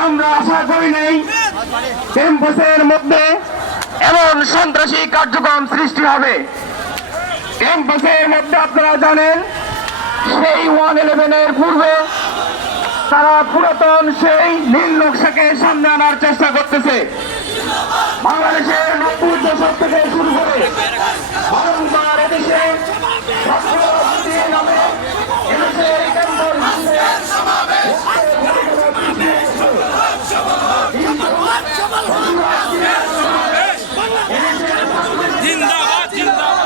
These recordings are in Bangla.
আমরা আশা করি নাই ক্যাম্পাসের মধ্যে এমন সন্ত্রাসী কার্যক্রম সৃষ্টি হবে। ক্যাম্পাসের মধ্যে আপনারা জানেন সেই 111-এর পূর্বে তারা পুরাতন সেই নীল নকশাকে সামনে আনার চেষ্টা করতেছে। বাংলাদেশের 90 দশক থেকে শুরু করে বারংবার এদেশে জিন্দাবাদ জিন্দাবাদ।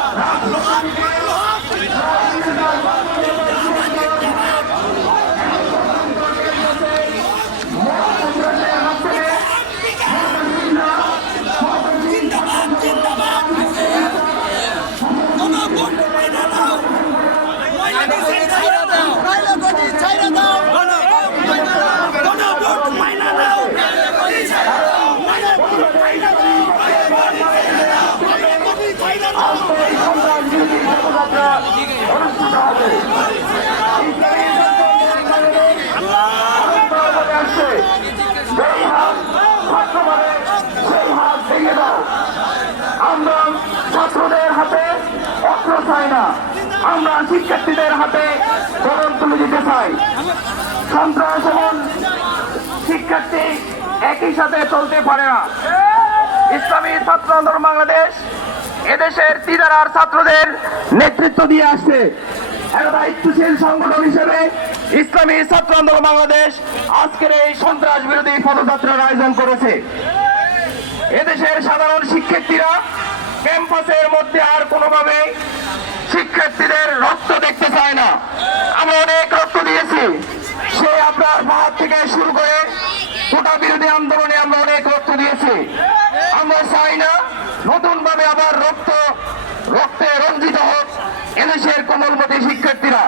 আমরা ছাত্রদের হাতে অস্ত্র চাই না, আমরা শিক্ষার্থীদের হাতে কলম তুলে দিতে চাই। সন্ত্রাস এবং শিক্ষার্থী একই সাথে চলতে পারে না। ইসলামী ছাত্র আন্দোলন বাংলাদেশ এদেশের তিদারার ছাত্রদের নেতৃত্ব দিয়ে আসছে। একটা দায়িত্বশীল সংগঠন হিসেবে ইসলামী ছাত্র আন্দোলন বাংলাদেশ আজকের এই সন্ত্রাস বিরোধী পদযাত্রার আয়োজন করেছে। এদেশের সাধারণ শিক্ষার্থীরা ক্যাম্পাসের মধ্যে আর কোনোভাবে শিক্ষার্থীদের রক্ত দেখতে চায় না। আমরা অনেক রক্ত দিয়েছি, সে আপনার ভাত থেকে শুরু করে কোটা বিরোধী আন্দোলনে আমরা অনেক রক্ত দিয়েছি। আমরা চাই না নতুন ভাবে আবার রক্তে রঞ্জিত হোক এদেশের কোমলমতি শিক্ষার্থীরা।